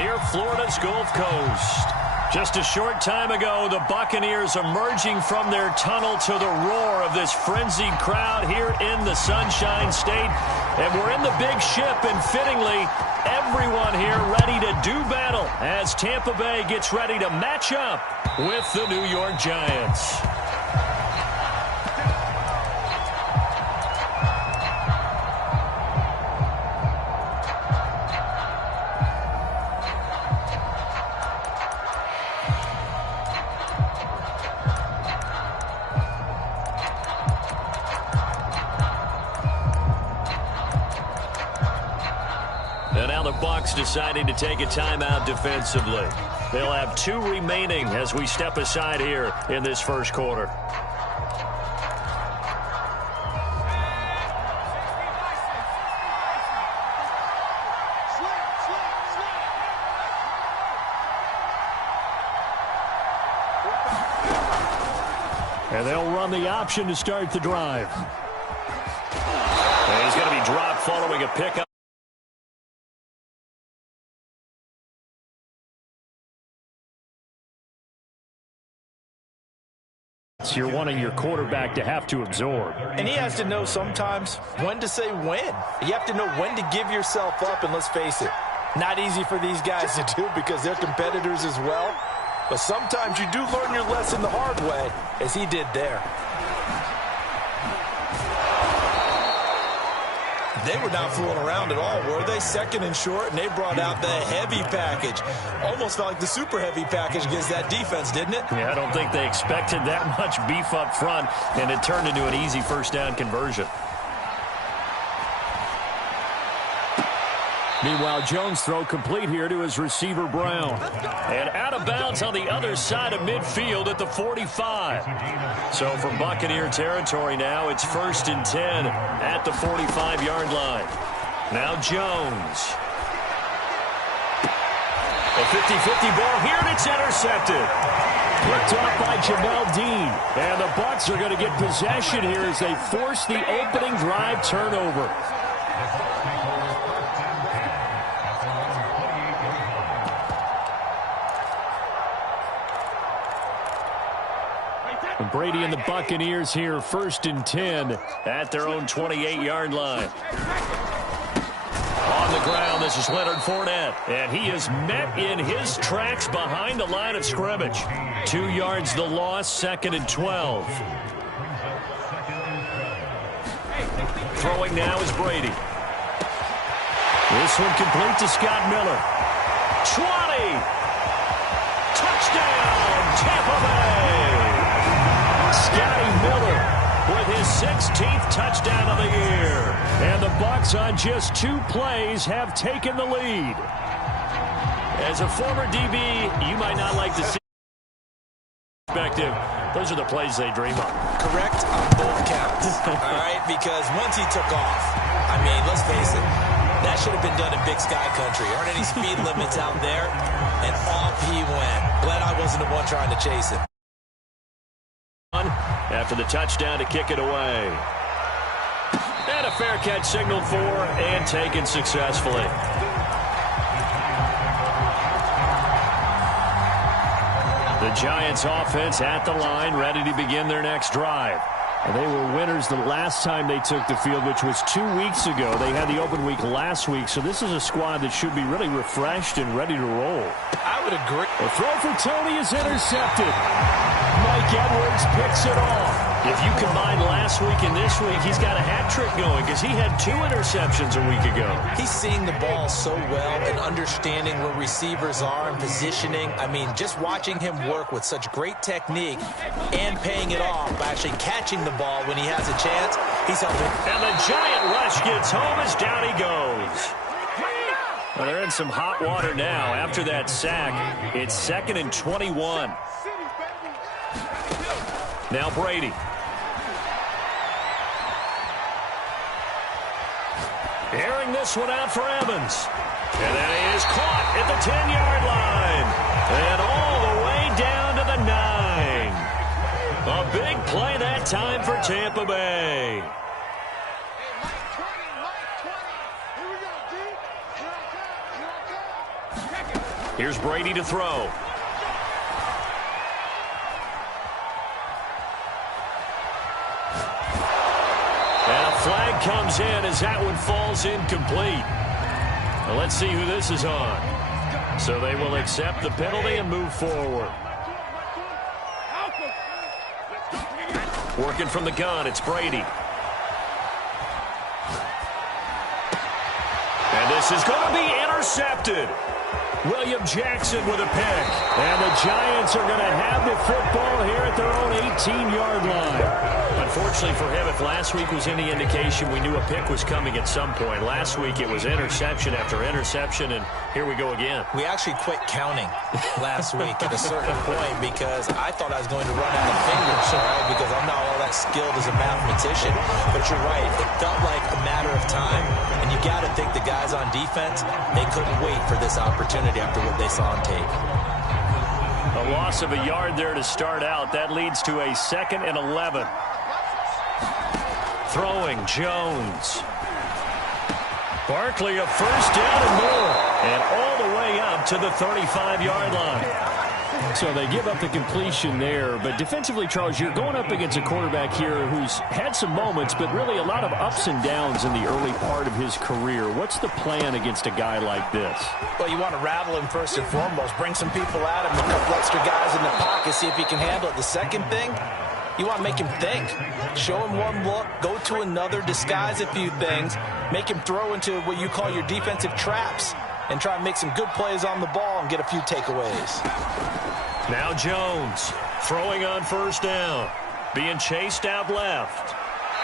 near Florida's Gulf Coast. Just a short time ago, the Buccaneers emerging from their tunnel to the roar of this frenzied crowd here in the Sunshine State. And we're in the big ship, and fittingly, everyone here ready to do battle as Tampa Bay gets ready to match up with the New York Giants. And now the Bucs deciding to take a timeout defensively. They'll have 2 remaining as we step aside here in this first quarter. And they'll run the option to start the drive. And he's going to be dropped following a pickup. You're wanting your quarterback to have to absorb. And he has to know sometimes when to say when. You have to know when to give yourself up, and let's face it, not easy for these guys to do because they're competitors as well. But sometimes you do learn your lesson the hard way, as he did there. They were not fooling around at all, were they? Second and short, and they brought out the heavy package. Almost felt like the super heavy package against that defense, didn't it? Yeah, I don't think they expected that much beef up front, and it turned into an easy first down conversion. Meanwhile, Jones' throw complete here to his receiver, Brown. And out of bounds on the other side of midfield at the 45. So from Buccaneer territory now, it's 1st and 10 at the 45-yard line. Now Jones. A 50-50 ball here, and it's intercepted. Picked off by Jamel Dean. And the Bucs are going to get possession here as they force the opening drive turnover. Brady and the Buccaneers here, 1st and 10 at their own 28-yard line. On the ground, this is Leonard Fournette, and he is met in his tracks behind the line of scrimmage. 2 yards the loss, 2nd and 12. Throwing now is Brady. This one complete to Scott Miller. 20! Touchdown, Tampa Bay! Scotty Miller with his 16th touchdown of the year. And the Bucs on just 2 plays have taken the lead. As a former DB, you might not like to see perspective. Those are the plays they dream of. Correct on both counts. All right, because once he took off, I mean, let's face it, that should have been done in Big Sky Country. Aren't any speed limits out there? And off he went. Glad I wasn't the one trying to chase him. After the touchdown to kick it away. And a fair catch signaled for and taken successfully. The Giants offense at the line, ready to begin their next drive. And they were winners the last time they took the field, which was 2 weeks ago. They had the open week last week, so this is a squad that should be really refreshed and ready to roll. I would agree. The throw for Tony is intercepted. Mike Edwards picks it off. If you combine last week and this week, he's got a hat trick going because he had 2 interceptions a week ago. He's seeing the ball so well and understanding where receivers are and positioning. I mean, just watching him work with such great technique and paying it off by actually catching the ball when he has a chance, he's helping. And the giant rush gets home as down he goes. Well, they're in some hot water now. After that sack, it's 2nd and 21. Now Brady. Airing this one out for Evans. And then he is caught at the 10-yard line. And all the way down to the 9. A big play that time for Tampa Bay. Here's Brady to throw. And a flag comes in as that one falls incomplete. Now let's see who this is on. So they will accept the penalty and move forward. Working from the gun, it's Brady. And this is going to be intercepted. William Jackson with a pick. And the Giants are going to have the football here at their own 18-yard line. Unfortunately for him, if last week was any indication, we knew a pick was coming at some point. Last week it was interception after interception, and here we go again. We actually quit counting last week at a certain point because I thought I was going to run out of fingers, all right, because I'm not all that skilled as a mathematician. But you're right. It felt like a matter of time, and you got to think the guys on defense, they couldn't wait for this opportunity after what they saw on tape. A loss of a yard there to start out. That leads to a 2nd and 11. Throwing, Jones. Barkley, a first down and more. And all the way up to the 35-yard line. So they give up the completion there. But defensively, Charles, you're going up against a quarterback here who's had some moments, but really a lot of ups and downs in the early part of his career. What's the plan against a guy like this? Well, you want to rattle him first and foremost. Bring some people at him, a couple extra guys in the pocket, see if he can handle it. The second thing, you want to make him think. Show him one look, go to another, disguise a few things, make him throw into what you call your defensive traps, and try and make some good plays on the ball and get a few takeaways. Now Jones throwing on first down, being chased out left.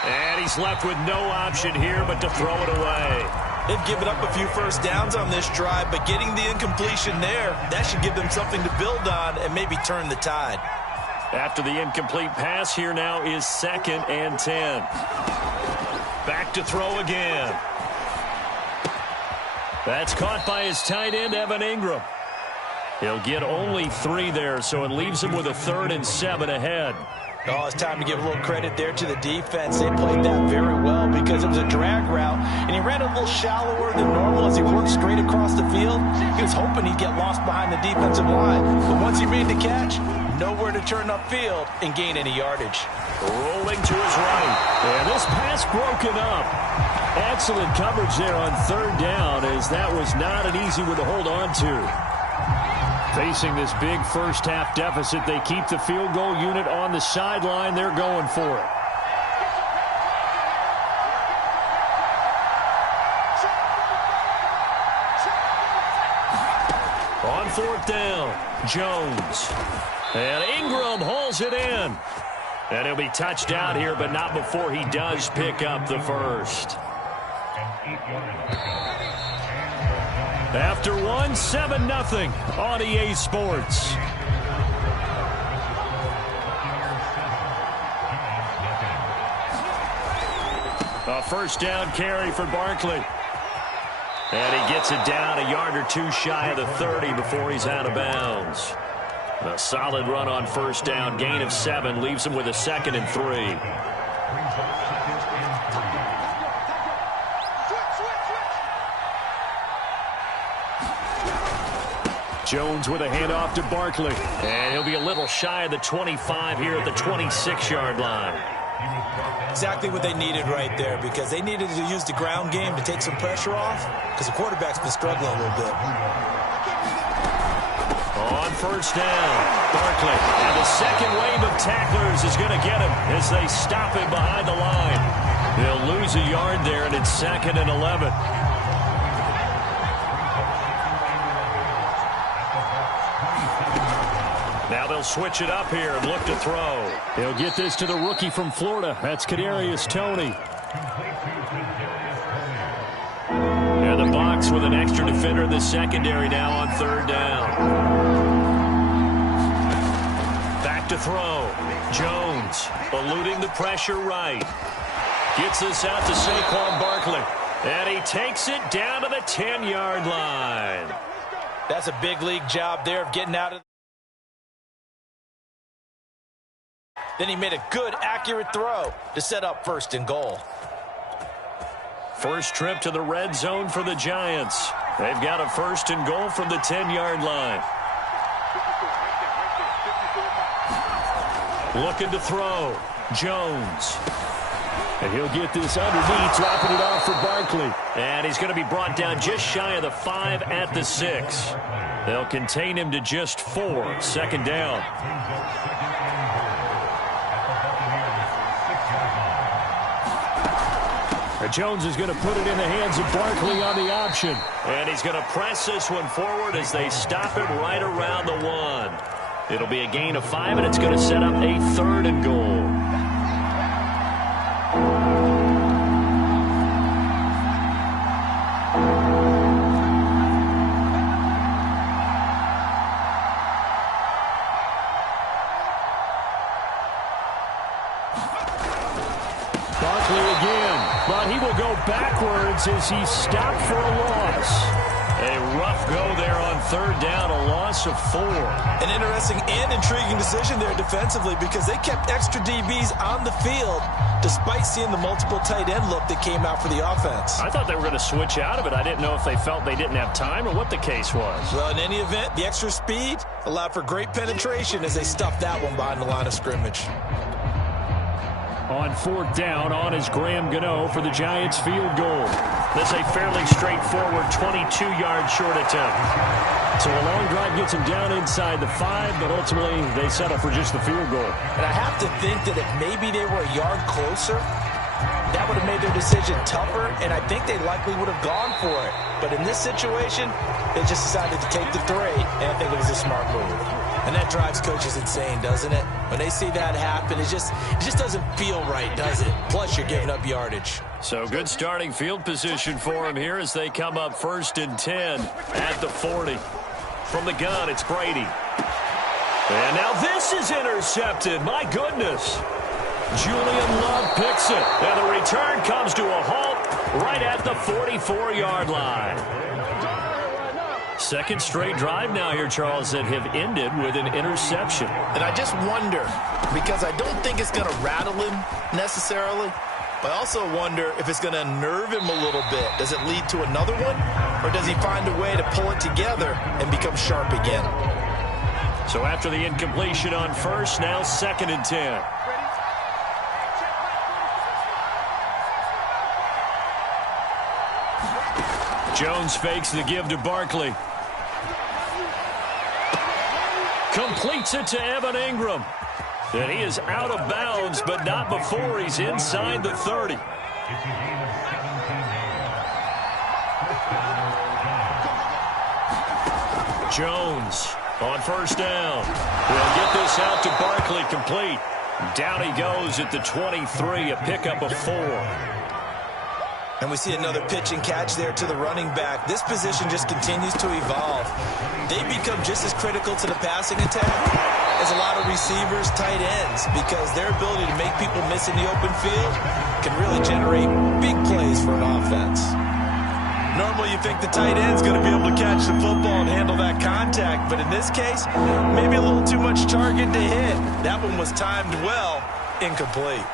And he's left with no option here but to throw it away. They've given up a few first downs on this drive, but getting the incompletion there, that should give them something to build on and maybe turn the tide. After the incomplete pass, here now is 2nd and 10. Back to throw again. That's caught by his tight end, Evan Ingram. He'll get only 3 there, so it leaves him with a 3rd and 7 ahead. Oh, it's time to give a little credit there to the defense. They played that very well because it was a drag route, and he ran a little shallower than normal as he worked straight across the field. He was hoping he'd get lost behind the defensive line, but once he made the catch, nowhere to turn upfield and gain any yardage. Rolling to his right. And this pass broken up. Excellent coverage there on 3rd down, as that was not an easy one to hold on to. Facing this big first-half deficit, they keep the field goal unit on the sideline. They're going for it. On 4th down, Jones. And Ingram hauls it in. And he'll be touched down here, but not before he does pick up the first. After 7-0 on EA Sports. A first down carry for Barkley. And he gets it down a yard or 2 shy of the 30 before he's out of bounds. A solid run on first down, gain of 7, leaves him with a 2nd and 3. Jones with a handoff to Barkley. And he'll be a little shy of the 25 here at the 26-yard line. Exactly what they needed right there, because they needed to use the ground game to take some pressure off, because the quarterback's been struggling a little bit. On first down, Barkley. And the second wave of tacklers is going to get him as they stop him behind the line. They'll lose a yard there, and it's 2nd and 11. Now they'll switch it up here and look to throw. He'll get this to the rookie from Florida. That's Kadarius Toney. And the box with an extra defender in the secondary now on 3rd down. Back to throw. Jones eluding the pressure right. Gets this out to Saquon Barkley. And he takes it down to the 10-yard line. That's a big league job there of getting out of. Then he made a good, accurate throw to set up 1st and goal. First trip to the red zone for the Giants. They've got a 1st and goal from the 10-yard line. Looking to throw. Jones. And he'll get this underneath, dropping it off for Barkley. And he's going to be brought down just shy of the 5 at the 6. They'll contain him to just 4. 2nd down. Jones is going to put it in the hands of Barkley on the option. And he's going to press this one forward as they stop him right around the 1. It'll be a gain of 5, and it's going to set up a 3rd and goal. Backwards as he stopped for a loss. A rough go there on 3rd down, a loss of 4. An interesting and intriguing decision there defensively because they kept extra DBs on the field despite seeing the multiple tight end look that came out for the offense. I thought they were going to switch out of it. I didn't know if they felt they didn't have time or what the case was. Well, in any event, the extra speed allowed for great penetration as they stuffed that one behind the line of scrimmage. On 4th down, on is Graham Gano for the Giants field goal. This a fairly straightforward 22-yard short attempt. So a long drive gets him down inside the 5, but ultimately they settle for just the field goal. And I have to think that if maybe they were a yard closer, that would have made their decision tougher, and I think they likely would have gone for it. But in this situation, they just decided to take the 3, and I think it was a smart move. And that drives coaches insane, doesn't it? When they see that happen, it just doesn't feel right, does it? Plus, you're giving up yardage. So good starting field position for him here as they come up 1st and 10 at the 40. From the gun, it's Brady. And now this is intercepted. My goodness. Julian Love picks it. And the return comes to a halt right at the 44-yard line. 2nd straight drive now here, Charles, that have ended with an interception. And I just wonder, because I don't think it's going to rattle him necessarily, but I also wonder if it's going to nerve him a little bit. Does it lead to another one, or does he find a way to pull it together and become sharp again? So after the incompletion on 1st, now 2nd and 10. Jones fakes the give to Barkley. Completes it to Evan Ingram. And he is out of bounds, but not before he's inside the 30. Jones on 1st down. We'll get this out to Barkley, complete. Down he goes at the 23, a pickup of 4. And we see another pitch and catch there to the running back. This position just continues to evolve. They become just as critical to the passing attack as a lot of receivers, tight ends, because their ability to make people miss in the open field can really generate big plays for an offense. Normally you think the tight end's going to be able to catch the football and handle that contact, but in this case, maybe a little too much target to hit. That one was timed well, incomplete.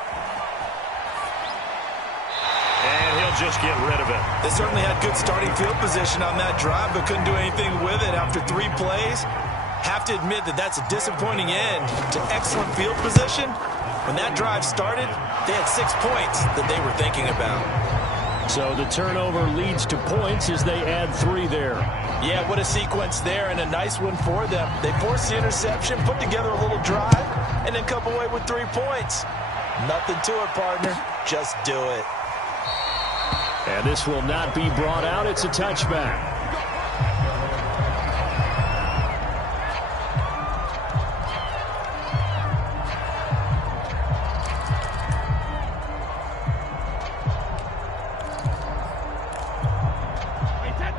And he'll just get rid of it. They certainly had good starting field position on that drive, but couldn't do anything with it after 3 plays. Have to admit that that's a disappointing end to excellent field position. When that drive started, they had 6 points that they were thinking about. So the turnover leads to points as they add 3 there. Yeah, what a sequence there, and a nice one for them. They forced the interception, put together a little drive, and then come away with 3 points. Nothing to it, partner. Just do it. And this will not be brought out. It's a touchback.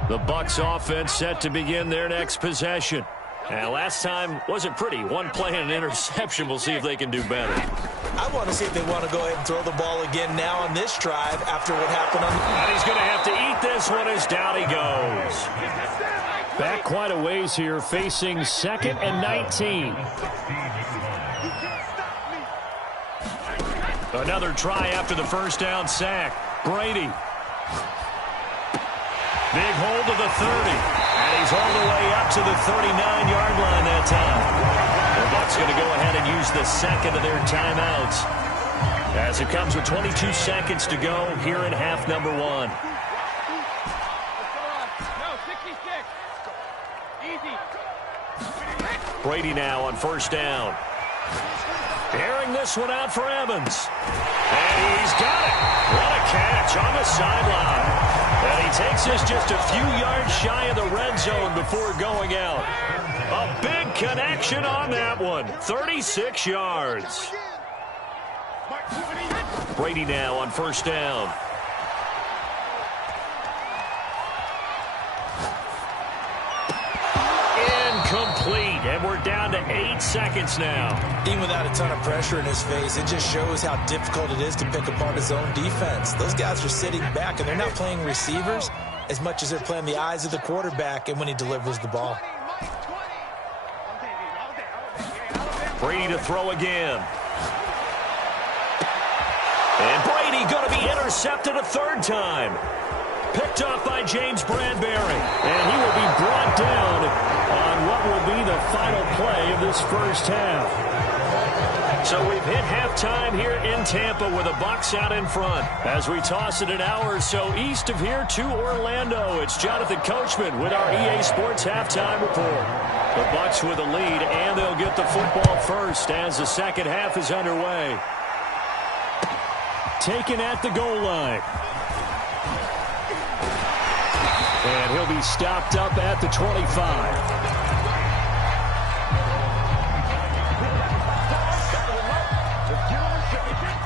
The Bucs offense set to begin their next possession. And last time wasn't pretty. 1 play and an interception. We'll see if they can do better. I want to see if they want to go ahead and throw the ball again now on this drive after what happened on the... And he's going to have to eat this one as down he goes. Back quite a ways here, facing 2nd and 19. Another try after the 1st down sack. Brady. Big hold of the 30. And he's all the way up to the 39-yard line that time. The Bucs going to go ahead and use the second of their timeouts, as it comes with 22 seconds to go here in half number one. Brady now on first down. Airing this one out for Evans. And he's got it. What a catch on the sideline. And he takes this just a few yards shy of the red zone before going out. A big connection on that one. 36 yards. Brady now on first down. Incomplete, and we're down to 8 seconds now. Even without a ton of pressure in his face, it just shows how difficult it is to pick apart his own defense. Those guys are sitting back, and they're not playing receivers as much as they're playing the eyes of the quarterback and when he delivers the ball. Brady to throw again. And Brady going to be intercepted a third time. Picked off by James Bradbury. And he will be brought down on what will be the final play of this first half. So we've hit halftime here in Tampa with the Bucs out in front. As we toss it an hour or so east of here to Orlando, it's Jonathan Coachman with our EA Sports halftime report. The Bucs with the lead, and they'll get the football first as the second half is underway. Taken at the goal line. And he'll be stopped up at the 25.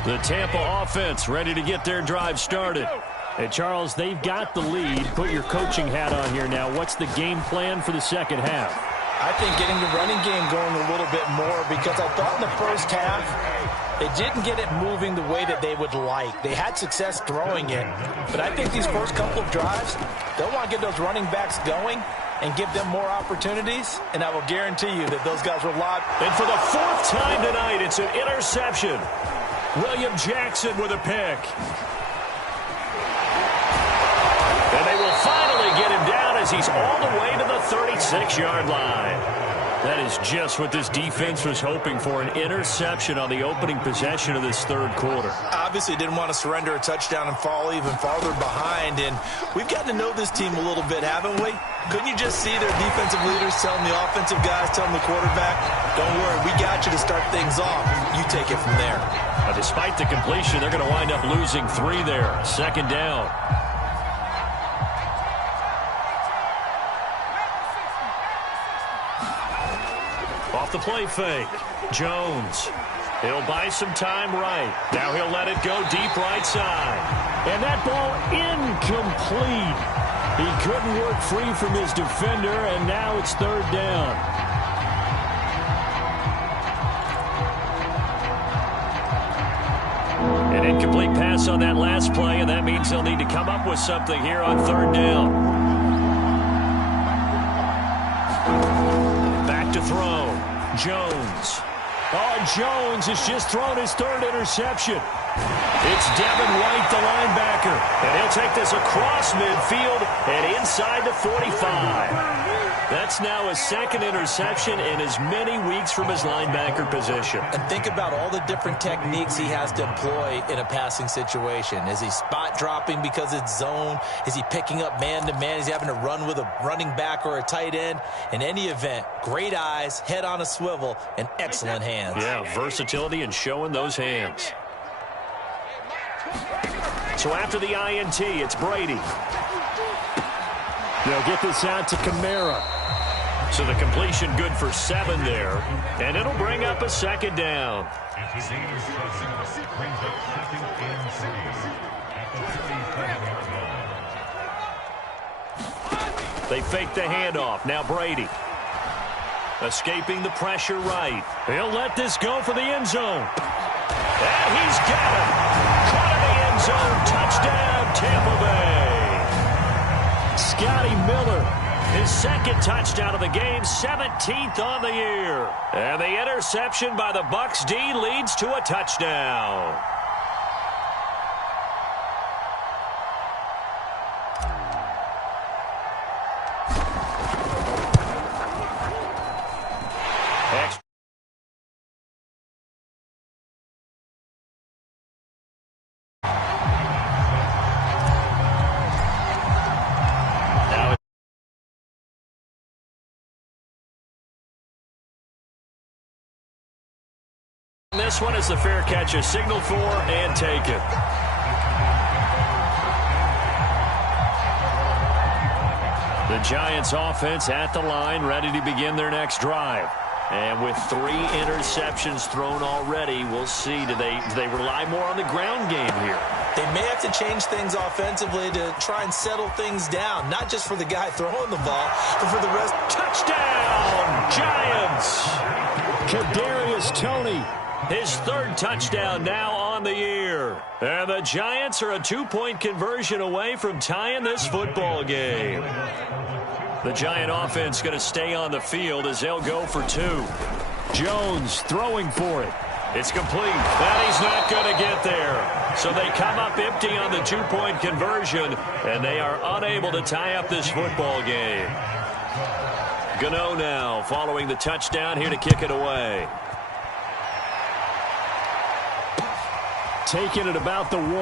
The Tampa offense ready to get their drive started. Hey, Charles, they've got the lead. Put your coaching hat on here now. What's the game plan for the second half? I think getting the running game going a little bit more, because I thought in the first half they didn't get it moving the way that they would like. They had success throwing it, but I think these first couple of drives, they'll want to get those running backs going and give them more opportunities, and I will guarantee you that those guys will lob. And for the fourth time tonight, it's an interception. William Jackson with a pick. And they will finally get him down as he's all the way to the 36-yard line. That is just what this defense was hoping for, an interception on the opening possession of this third quarter. Obviously didn't want to surrender a touchdown and fall even farther behind, and we've gotten to know this team a little bit, haven't we? Couldn't you just see their defensive leaders telling the offensive guys, telling the quarterback, don't worry, we got you to start things off. You take it from there. Now, despite the completion, they're going to wind up losing 3 there. Second down. Off the play fake. Jones. He'll buy some time right. Now he'll let it go deep right side. And that ball incomplete. He couldn't work free from his defender, and now it's third down. An incomplete pass on that last play, and that means they'll need to come up with something here on third down. Back to throw. Jones. Oh, Jones has just thrown his third interception. It's Devin White, the linebacker. And he'll take this across midfield and inside the 45. That's now his second interception in as many weeks from his linebacker position. And think about all the different techniques he has to employ in a passing situation. Is he spot dropping because it's zone? Is he picking up man-to-man? Is he having to run with a running back or a tight end? In any event, great eyes, head on a swivel, and excellent hands. Yeah, versatility and showing those hands. So after the INT, it's Brady. They'll get this out to Kamara. So the completion good for 7 there. And it'll bring up a second down. They fake the handoff. Now Brady. Escaping the pressure right. He'll let this go for the end zone. And he's got it. Caught in the end zone. Touchdown, Tampa Bay. Scotty Miller. His second touchdown of the game, 17th on the year. And the interception by the Bucs D leads to a touchdown. This one is the fair catch is signaled for and taken. The Giants offense at the line, ready to begin their next drive. And with 3 interceptions thrown already, we'll see. Do they rely more on the ground game here? They may have to change things offensively to try and settle things down, not just for the guy throwing the ball, but for the rest. Touchdown, Giants! Kadarius Toney. His 3rd touchdown now on the year. And the Giants are a 2-point conversion away from tying this football game. The Giant offense going to stay on the field as they'll go for 2. Jones throwing for it. It's complete. And he's not going to get there. So they come up empty on the 2-point conversion, and they are unable to tie up this football game. Gano now following the touchdown here to kick it away. Taking it about the 1. And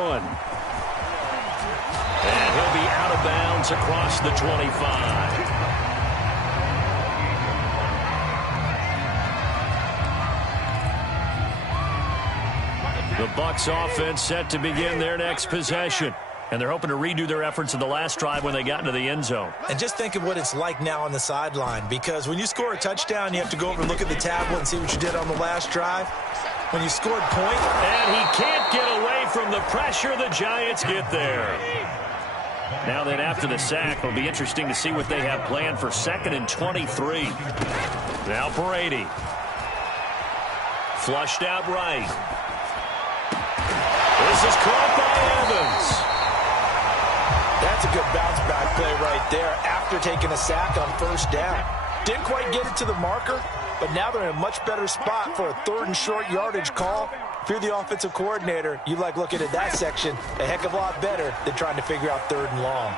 he'll be out of bounds across the 25. The Bucs offense set to begin their next possession. And they're hoping to redo their efforts in the last drive when they got into the end zone. And just think of what it's like now on the sideline, because when you score a touchdown, you have to go over and look at the tablet and see what you did on the last drive. When you scored point. And he can't get away from the pressure. The Giants get there. Now then, after the sack, it'll be interesting to see what they have planned for 2nd and 23. Now Brady. Flushed out right. This is caught by Evans. That's a good bounce-back play right there after taking a sack on 1st down. Didn't quite get it to the marker, but now they're in a much better spot for a 3rd and short yardage call. If you're the offensive coordinator, you like looking at that section a heck of a lot better than trying to figure out 3rd and long.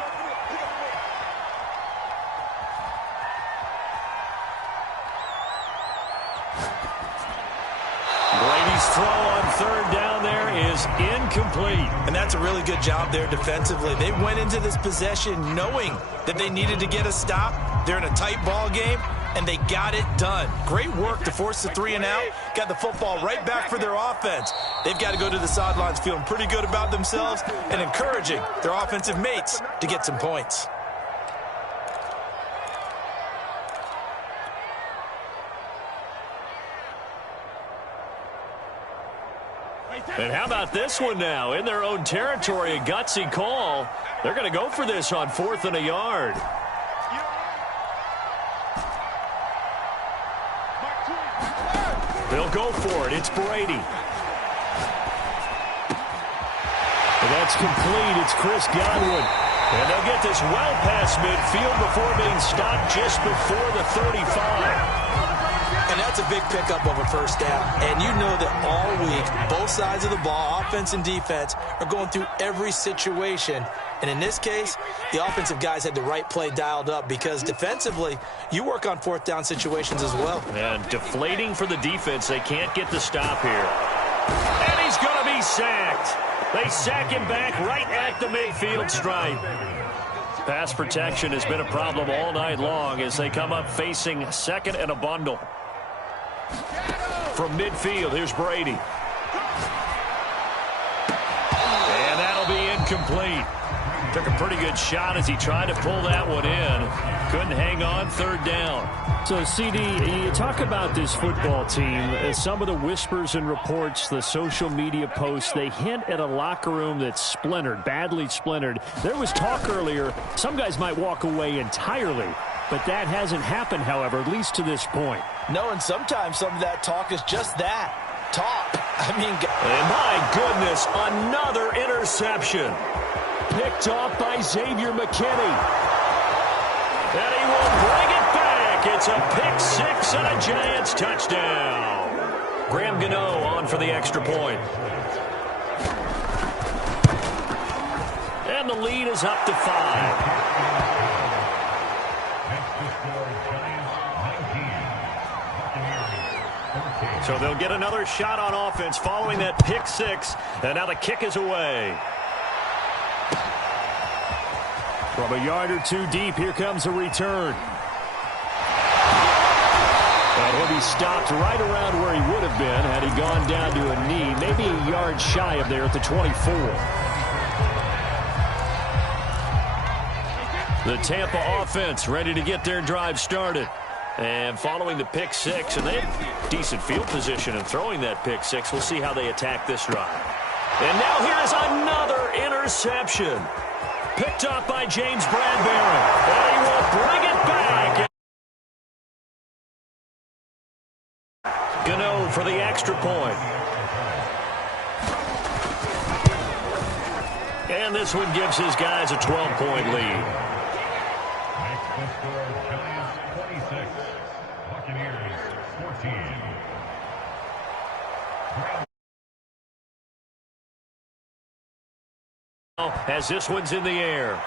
Brady's throw on 3rd down there is incomplete. And that's a really good job there defensively. They went into this possession knowing that they needed to get a stop. They're in a tight ball game, and they got it done. Great work to force the 3 and out. Got the football right back for their offense. They've got to go to the sidelines feeling pretty good about themselves and encouraging their offensive mates to get some points. And how about this one now? In their own territory, a gutsy call. They're going to go for this on 4th and a yard. They'll go for it. It's Brady. And that's complete. It's Chris Godwin. And they'll get this well past midfield before being stopped just before the 35. And that's a big pickup of a 1st down. And you know that all week, both sides of the ball, offense and defense, are going through every situation. And in this case, the offensive guys had the right play dialed up because defensively, you work on 4th down situations as well. And deflating for the defense. They can't get the stop here. And he's going to be sacked. They sack him back right at the midfield stripe. Pass protection has been a problem all night long as they come up facing 2nd and a bundle. From midfield, here's Brady. And that'll be incomplete. Took a pretty good shot as he tried to pull that one in. Couldn't hang on 3rd down. So, CD, you talk about this football team. Some of the whispers and reports, the social media posts, they hint at a locker room that's splintered, badly splintered. There was talk earlier, some guys might walk away entirely. But that hasn't happened, however, at least to this point. No, and sometimes some of that talk is just that, talk. I mean, and my goodness, another interception. Picked off by Xavier McKinney. And he will bring it back. It's a pick-6 and a Giants touchdown. Graham Gano on for the extra point. And the lead is up to 5. So they'll get another shot on offense following that pick-6. And now the kick is away. From a yard or two deep, here comes a return. And he'll be he stopped right around where he would have been had he gone down to a knee, maybe a yard shy of there at the 24. The Tampa offense ready to get their drive started. And following the pick six, and they had decent field position in throwing that pick six. We'll see how they attack this drive. And now here is another interception. Picked up by James Bradbury. And he will bring it back. Gano for the extra point. And this one gives his guys a 12-point lead. As this one's in the air.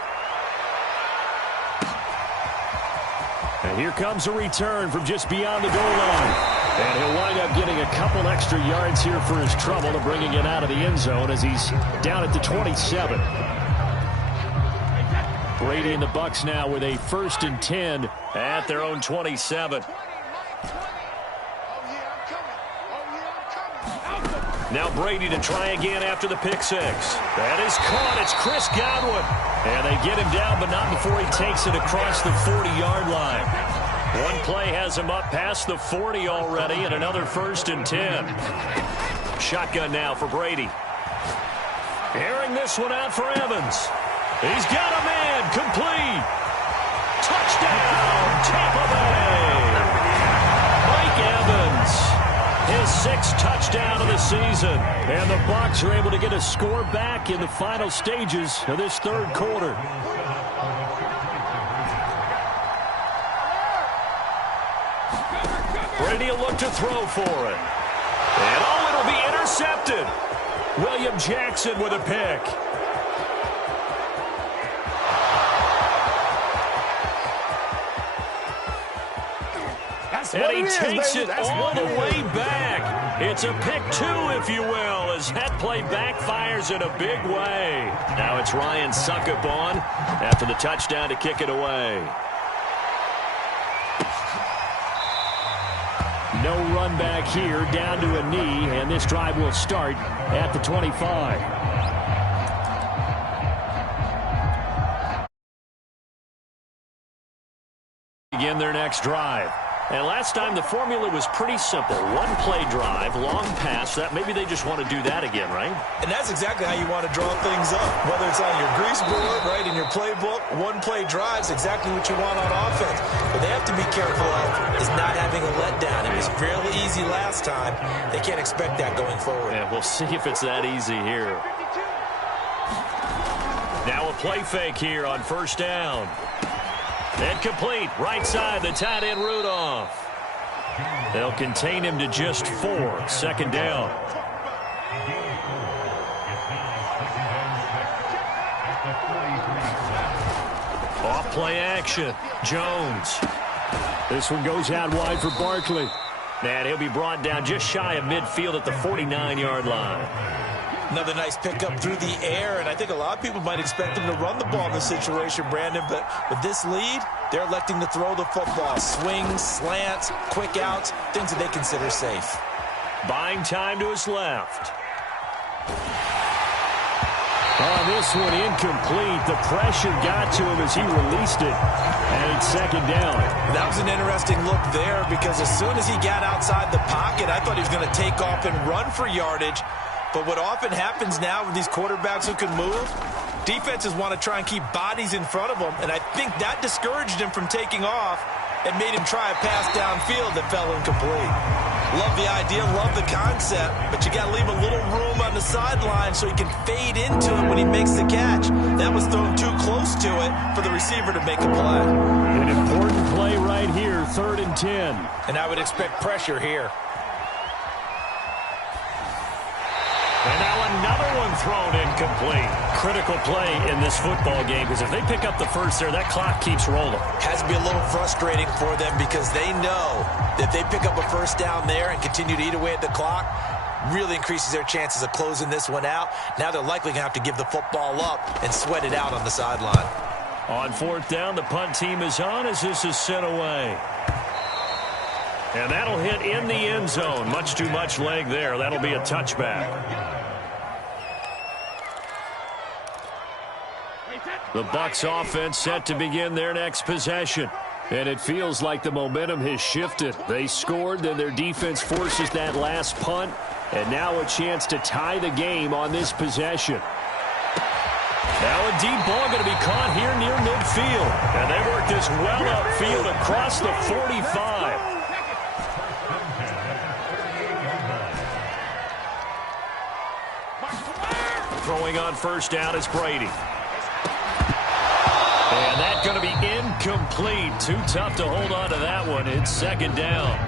And here comes a return from just beyond the goal line. And he'll wind up getting a couple extra yards here for his trouble to bringing it out of the end zone as he's down at the 27. Brady and the Bucs now with a 1st and 10 at their own 27. Now Brady to try again after the pick six. That is caught. It's Chris Godwin. And they get him down, but not before he takes it across the 40-yard line. One play has him up past the 40 already, and another 1st and 10. Shotgun now for Brady. Airing this one out for Evans. He's got a man. Complete. Touchdown, Tampa Bay. Mike Evans. His 6th touchdown of the season. And the Bucs are able to get a score back in the final stages of this 3rd quarter. Brady will look to throw for it. And it'll be intercepted. William Jackson with a pick. And he takes it all the way back. It's a pick 2, if you will, as that play backfires in a big way. Now it's Ryan Suckup on after the touchdown to kick it away. No run back here, down to a knee, and this drive will start at the 25. Begin their next drive. And last time the formula was pretty simple. One play drive, long pass. That maybe they just want to do that again, right? And that's exactly how you want to draw things up. Whether it's on your grease board, right, in your playbook, one play drive is exactly what you want on offense. What they have to be careful of is not having a letdown. It was fairly easy last time. They can't expect that going forward. And we'll see if it's that easy here. Now a play fake here on 1st down. And complete, right side, the tight end Rudolph. They'll contain him to just 4, 2nd down. Off play action, Jones. This one goes out wide for Barkley. And he'll be brought down just shy of midfield at the 49-yard line. Another nice pickup through the air, and I think a lot of people might expect him to run the ball in this situation, Brandon, but with this lead, they're electing to throw the football. Swings, slants, quick outs, things that they consider safe. Buying time to his left. On this one, incomplete. The pressure got to him as he released it, and it's 2nd down. That was an interesting look there because as soon as he got outside the pocket, I thought he was going to take off and run for yardage. But what often happens now with these quarterbacks who can move, defenses want to try and keep bodies in front of them, and I think that discouraged him from taking off and made him try a pass downfield that fell incomplete. Love the idea, love the concept, but you got to leave a little room on the sideline so he can fade into it when he makes the catch. That was thrown too close to it for the receiver to make a play. An important play right here, 3rd and 10. And I would expect pressure here. And now another one thrown incomplete. Critical play in this football game because if they pick up the first there, that clock keeps rolling. Has to be a little frustrating for them because they know that they pick up a 1st down there and continue to eat away at the clock, really increases their chances of closing this one out. Now they're likely going to have to give the football up and sweat it out on the sideline. On 4th down, the punt team is on as this is sent away. And that'll hit in the end zone. Much too much leg there. That'll be a touchback. The Bucs offense set to begin their next possession. And it feels like the momentum has shifted. They scored, then their defense forces that last punt. And now a chance to tie the game on this possession. Now a deep ball going to be caught here near midfield. And they work this well upfield across the 45. Throwing on first down is Brady. And that's going to be incomplete. Too tough to hold on to that one. It's second down.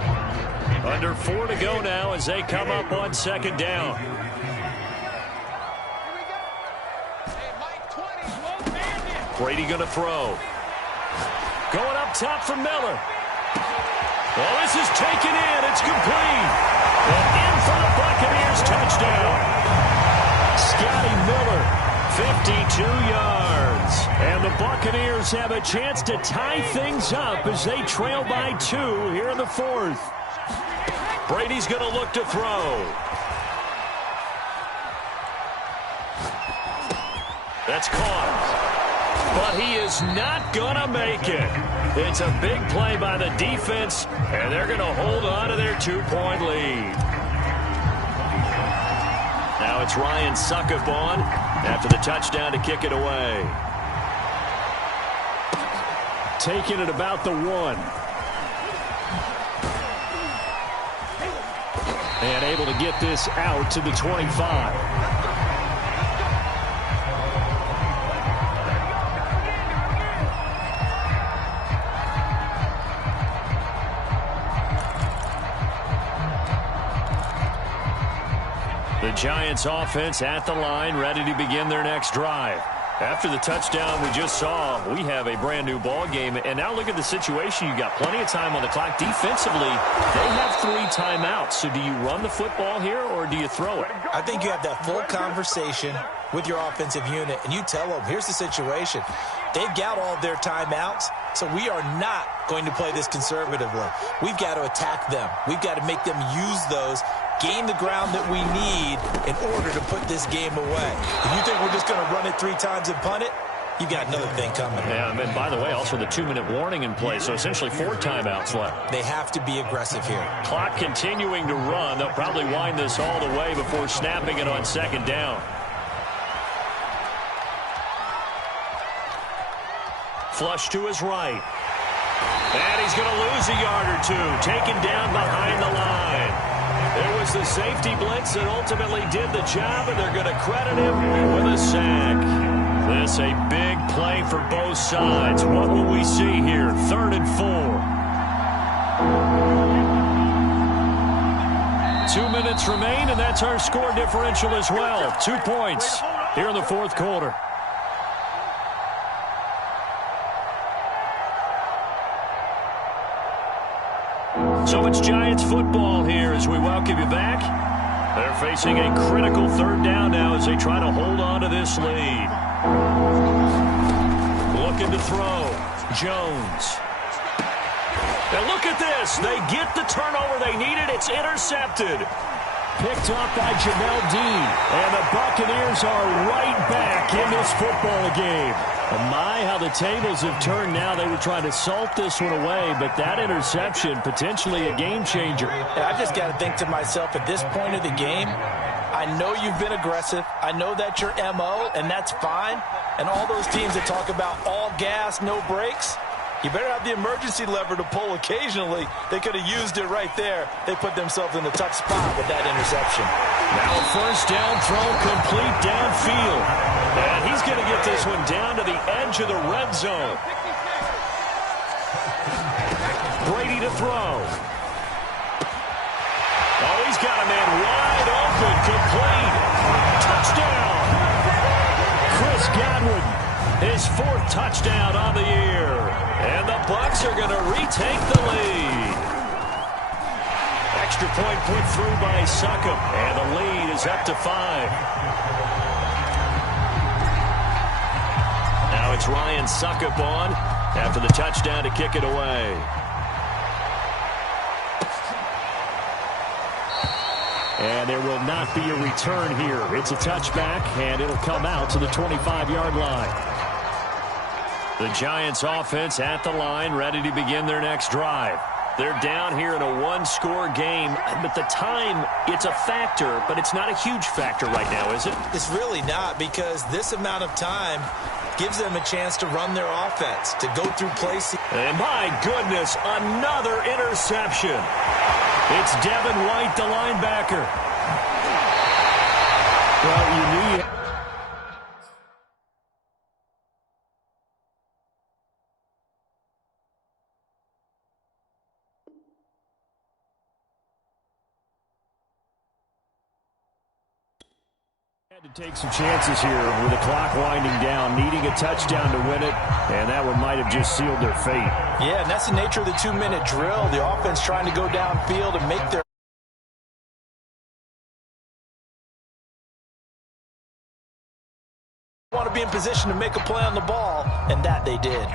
Under 4 to go now as they come up on second down. Brady going to throw. Going up top for Miller. Well, this is taken in. It's complete. And in for the Buccaneers touchdown. Scotty Miller, 52 yards. And the Buccaneers have a chance to tie things up as they trail by 2 here in the fourth. Brady's going to look to throw. That's caught. But he is not going to make it. It's a big play by the defense, and they're going to hold on to their 2-point lead. Now it's Ryan Suckup on after the touchdown to kick it away. Taking it about the 1. And able to get this out to the 25. The Giants offense at the line, ready to begin their next drive. After the touchdown we just saw, we have a brand new ball game. And now look at the situation. You got plenty of time on the clock. Defensively, they have 3 timeouts. So do you run the football here or do you throw it? I think you have that full conversation with your offensive unit, and you tell them, here's the situation. They've got all their timeouts, so we are not going to play this conservatively. We've got to attack them. We've got to make them use those, gain the ground that we need in order to put this game away. If you think we're just going to run it 3 times and punt it, you got another thing coming. Yeah, and by the way, also the 2-minute warning in play, so essentially 4 timeouts left. They have to be aggressive here. Clock continuing to run. They'll probably wind this all the way before snapping it on second down. Flush to his right. And he's going to lose a yard or 2. Taken down behind the line. It was the safety blitz that ultimately did the job, and they're going to credit him with a sack. This a big play for both sides. What will we see here? 3rd and 4. 2 minutes remain, and that's our score differential as well. 2 points here in the fourth quarter. So it's Giants football here as we welcome you back. They're facing a critical 3rd down now as they try to hold on to this lead. Looking to throw. Jones. And look at this. They get the turnover they needed. It's intercepted. Picked up by Jamel Dean. And the Buccaneers are right back in this football game. My, how the tables have turned now. They were trying to salt this one away, but that interception, potentially a game changer. I just got to think to myself, at this point of the game, I know you've been aggressive. I know that's your MO, and that's fine. And all those teams that talk about all gas, no brakes, you better have the emergency lever to pull occasionally. They could have used it right there. They put themselves in a tough spot with that interception. Now a first down throw complete downfield. And he's going to get this one down to the edge of the red zone. Brady to throw. Oh, he's got a man wide open, complete. Touchdown. Chris Godwin, his 4th touchdown on the year. And the Bucs are going to retake the lead. Extra point put through by Suckup. And the lead is up to 5. Now it's Ryan Suckup on after the touchdown to kick it away. And there will not be a return here. It's a touchback, and it'll come out to the 25-yard line. The Giants offense at the line, ready to begin their next drive. They're down here in a one-score game, but the time, it's a factor, but it's not a huge factor right now, is it? It's really not, because this amount of time gives them a chance to run their offense, to go through plays. And my goodness, another interception. It's Devin White, the linebacker. Well, you knew had to take some chances here with the clock winding down, needing a touchdown to win it, and that one might have just sealed their fate. Yeah, and that's the nature of the 2-minute drill. The offense trying to go downfield and make their want to be in position to make a play on the ball, and that they did.